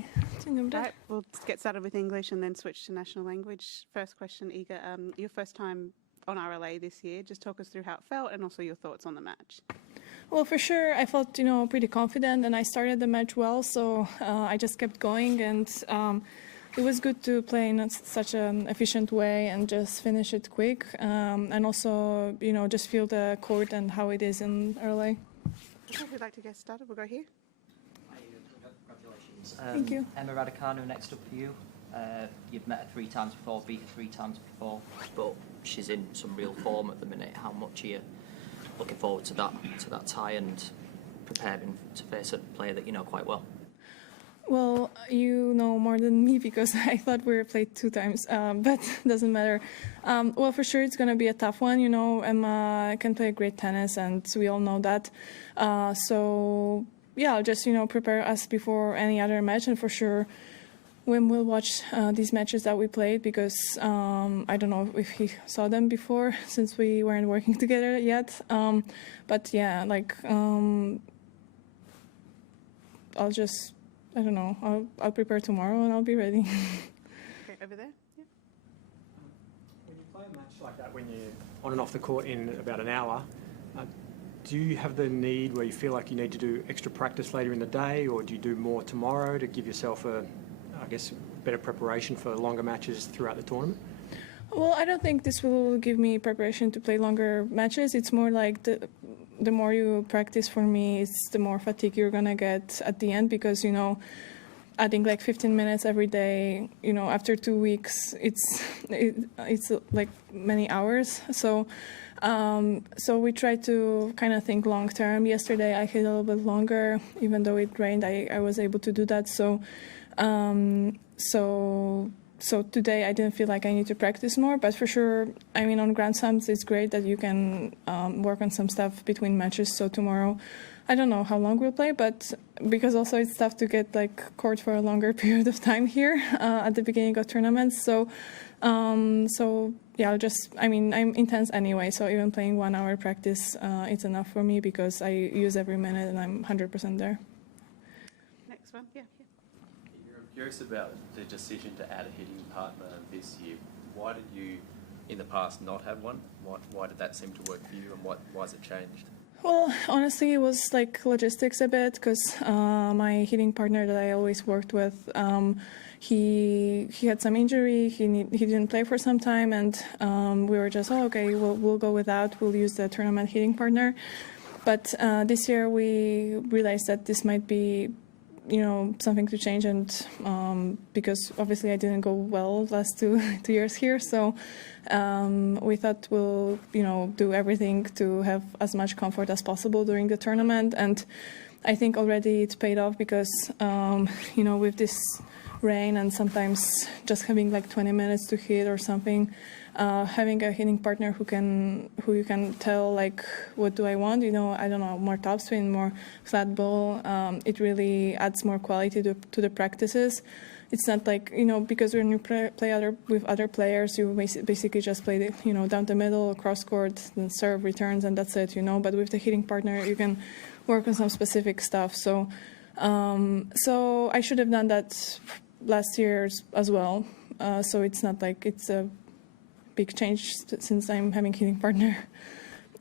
Hej, dzień dobry. Right, we'll get started with English and then switch to national language. First question, Iga, your first time on RLA this year. Just talk us through how it felt and also your thoughts on the match. Well, for sure, I felt, pretty confident, and I started the match well, so I just kept going, and it was good to play in such an efficient way and just finish it quick, and also, just feel the court and how it is in RLA. Okay, if you'd like to get started, we'll go here. Congratulations. Thank you. Emma Raducanu next up for you. You've met her 3 times before, beat her 3 times before, but she's in some real form at the minute. How much are you looking forward to that tie and preparing to face a player that you know quite well? Well, you know more than me because I thought we were played 2 times, but doesn't matter. Well, for sure it's going to be a tough one. Emma can play great tennis, and we all know that. So, yeah, I'll just, prepare us before any other match, and for sure Wim will watch these matches that we played because I don't know if he saw them before since we weren't working together yet. But, yeah, I'll just... I don't know. I'll prepare tomorrow and I'll be ready. Okay, over there. Yeah. When you play a match like that, when you're on and off the court in about an hour, do you have the need where you feel like you need to do extra practice later in the day, or do you do more tomorrow to give yourself better preparation for longer matches throughout the tournament? Well, I don't think this will give me preparation to play longer matches. It's more like the more you practice, for me, it's the more fatigue you're going to get at the end because, adding 15 minutes every day, after 2 weeks, it's like many hours. So we try to kind of think long term. Yesterday I hit a little bit longer, even though it rained, I was able to do that. So today I didn't feel like I need to practice more, but for sure, on Grand Slams it's great that you can work on some stuff between matches. So tomorrow, I don't know how long we'll play, but because also it's tough to get court for a longer period of time here at the beginning of tournaments. So yeah, I'm intense anyway, so even playing 1 hour practice, it's enough for me because I use every minute and I'm 100% there. Next one, yeah. I'm curious about the decision to add a hitting partner this year. Why did you, in the past, not have one? Why did that seem to work for you, and why has it changed? Well, honestly, it was logistics a bit because my hitting partner that I always worked with, he had some injury. He didn't play for some time, and we were just, okay, we'll go without. We'll use the tournament hitting partner. But this year we realized that this might be something to change, and because obviously I didn't go well last two years here, so we thought we'll do everything to have as much comfort as possible during the tournament, and I think already it's paid off because with this rain and sometimes just having 20 minutes to hit or something, having a hitting partner who you can tell what do I want, I don't know, more topspin, more flat ball, it really adds more quality to the practices. It's not because when you play with other players, you basically just play down the middle, cross court, and serve, returns, and that's it, but with the hitting partner you can work on some specific stuff. So I should have done that last year as well. So it's not it's a big change since I'm having hitting partner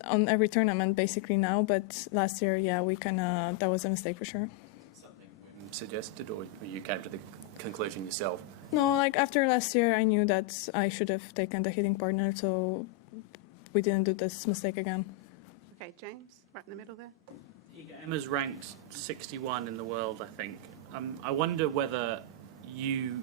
on every tournament basically now, but last year, yeah, that was a mistake for sure. Something Wim suggested, or you came to the conclusion yourself? No, after last year I knew that I should have taken the hitting partner, so we didn't do this mistake again. Okay, James, right in the middle there. Emma's ranked 61 in the world, I think. I wonder whether you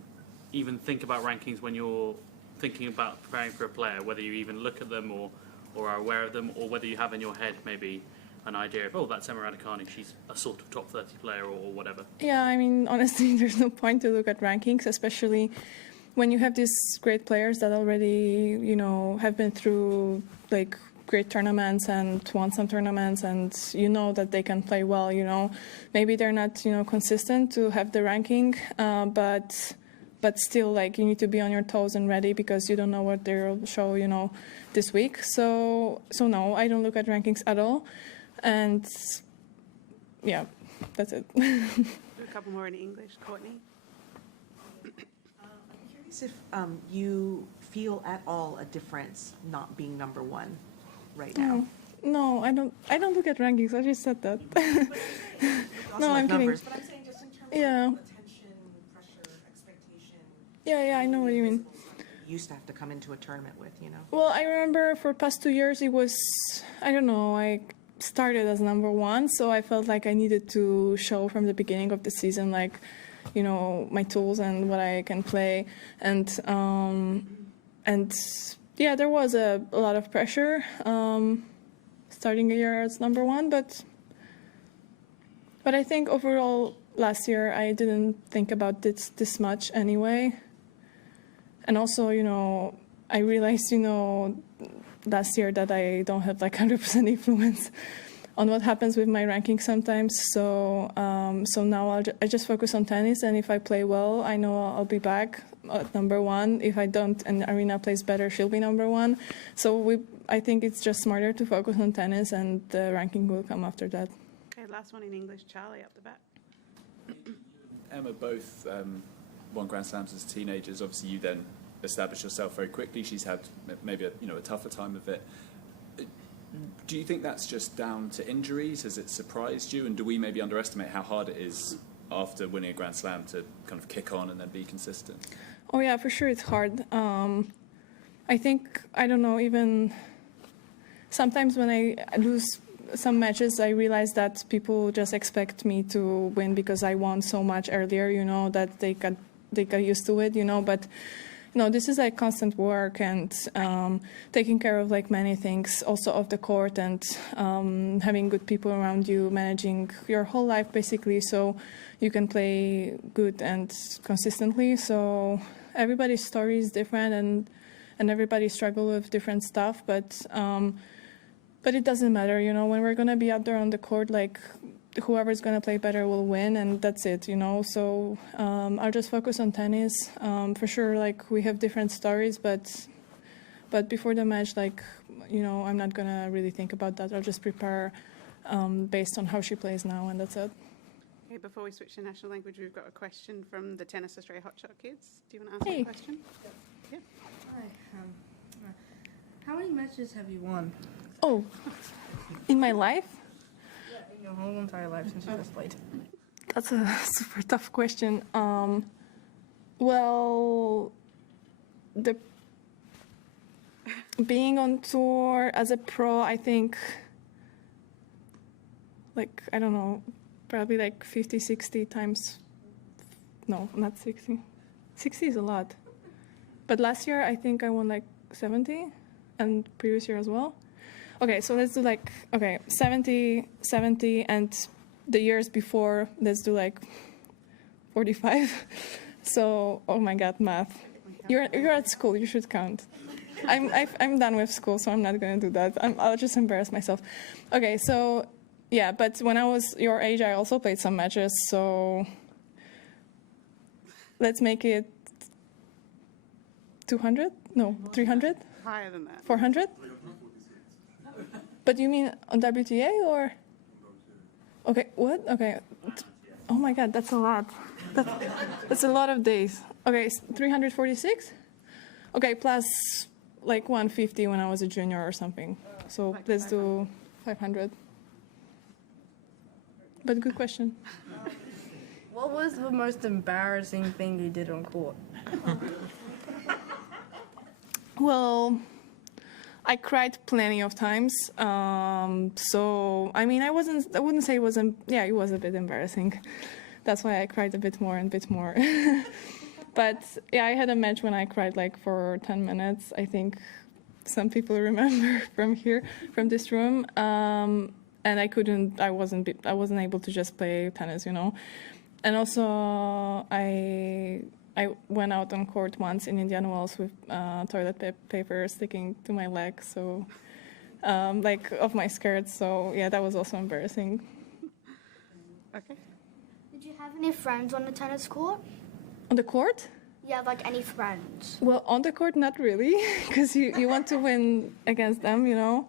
even think about rankings when you're thinking about preparing for a player, whether you even look at them or are aware of them, or whether you have in your head maybe an idea of, that's Emma Raducanu, she's a sort of top 30 player or whatever. Yeah, honestly, there's no point to look at rankings, especially when you have these great players that already, have been through great tournaments and won some tournaments, and that they can play well, Maybe they're not, consistent to have the ranking, but still, you need to be on your toes and ready because you don't know what they'll show, this week. So no, I don't look at rankings at all. And, yeah, that's it. A couple more in English. Courtney? I'm curious if you feel at all a difference not being number one right now. No, I don't. I don't look at rankings. I just said that. Also No, like I'm kidding. numbers, but I'm saying just in terms Yeah. of attention, pressure, expectation. Yeah, I know what you mean. You used to have to come into a tournament with, you know. Well, I remember for past 2 years it was, I don't know, I started as number one, so I felt like I needed to show from the beginning of the season, like, you know, my tools and what I can play, and yeah, there was a lot of pressure starting a year as number one, but I think overall last year I didn't think about this much anyway. And also, you know, I realized, you know, last year that I don't have like 100% influence on what happens with my ranking sometimes. So now I just focus on tennis, and if I play well, I know I'll be back at number one. If I don't and Aryna plays better, she'll be number one. So I think it's just smarter to focus on tennis, and the ranking will come after that. Okay, last one in English. Charlie, up the back. Emma both won Grand Slams as teenagers. Obviously, you then established yourself very quickly. She's had maybe a tougher time of it. Do you think that's just down to injuries? Has it surprised you? And do we maybe underestimate how hard it is after winning a Grand Slam to kind of kick on and then be consistent? Oh yeah, for sure it's hard. I think, I don't know, even sometimes when I lose some matches, I realize that people just expect me to win because I won so much earlier, you know, that they got used to it, you know, but no, this is like constant work and taking care of like many things also off the court, and having good people around you, managing your whole life basically so you can play good and consistently. So everybody's story is different, and everybody struggle with different stuff, but it doesn't matter, you know, when we're going to be out there on the court, like whoever's going to play better will win, and that's it, you know. So I'll just focus on tennis. For sure, like we have different stories, but before the match, like, you know, I'm not going to really think about that. I'll just prepare based on how she plays now, and that's it. Okay, before we switch to national language, we've got a question from the Tennis Australia Hotshot kids. Do you want to ask a question? Yeah. Hi. How many matches have you won? Oh, in my life? Yeah, in your whole entire life since you first played. That's a super tough question. Well, being on tour as a pro, I think, like, I don't know, probably like 50, 60 times. No, not 60. 60 is a lot. But last year, I think I won like 70, and previous year as well. Okay, so let's do like, 70, and the years before, let's do like 45. So, oh my God, math. You're at school, you should count. I'm done with school, so I'm not going to do that. I'll just embarrass myself. Okay, so, yeah, but when I was your age, I also played some matches, so let's make it 200? No, 300? Higher than that. 400? But you mean on WTA or? Okay, what? Okay. Oh my God, that's a lot. That's a lot of days. Okay, 346? Okay, plus like 150 when I was a junior or something. So Like let's do 500. But good question. What was the most embarrassing thing you did on court? Well, I cried plenty of times. So, I mean, I wouldn't say it wasn't, yeah, it was a bit embarrassing. That's why I cried a bit more and bit more. But yeah, I had a match when I cried like for 10 minutes. I think some people remember from this room. And I wasn't able to just play tennis, you know. And also I went out on court once in Indian Wells with toilet paper sticking to my leg, so like of my skirt. So yeah, that was also embarrassing. Okay. Did you have any friends on the tennis court? On the court? Yeah, like any friends? Well, on the court, not really, because you want to win against them, you know.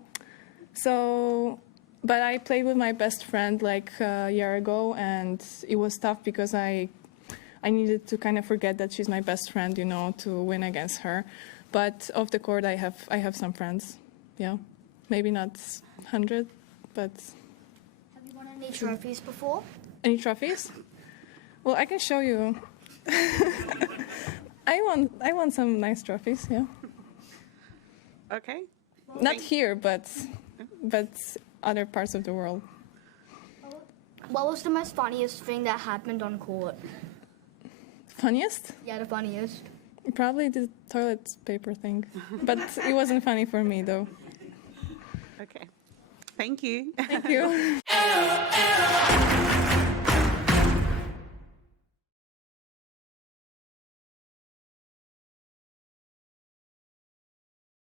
So, but I played with my best friend like a year ago, and it was tough because I I needed to kind of forget that she's my best friend, you know, to win against her. But off the court, I have some friends. Yeah, maybe not 100, but Have you won any trophies before? any trophies? Well, I can show you. I won some nice trophies. Yeah, Okay. not here, but other parts of the world. What was the most funniest thing that happened on court? Funniest? Yeah, the funniest. Probably the toilet paper thing, but it wasn't funny for me though. Okay. Thank you. Thank you.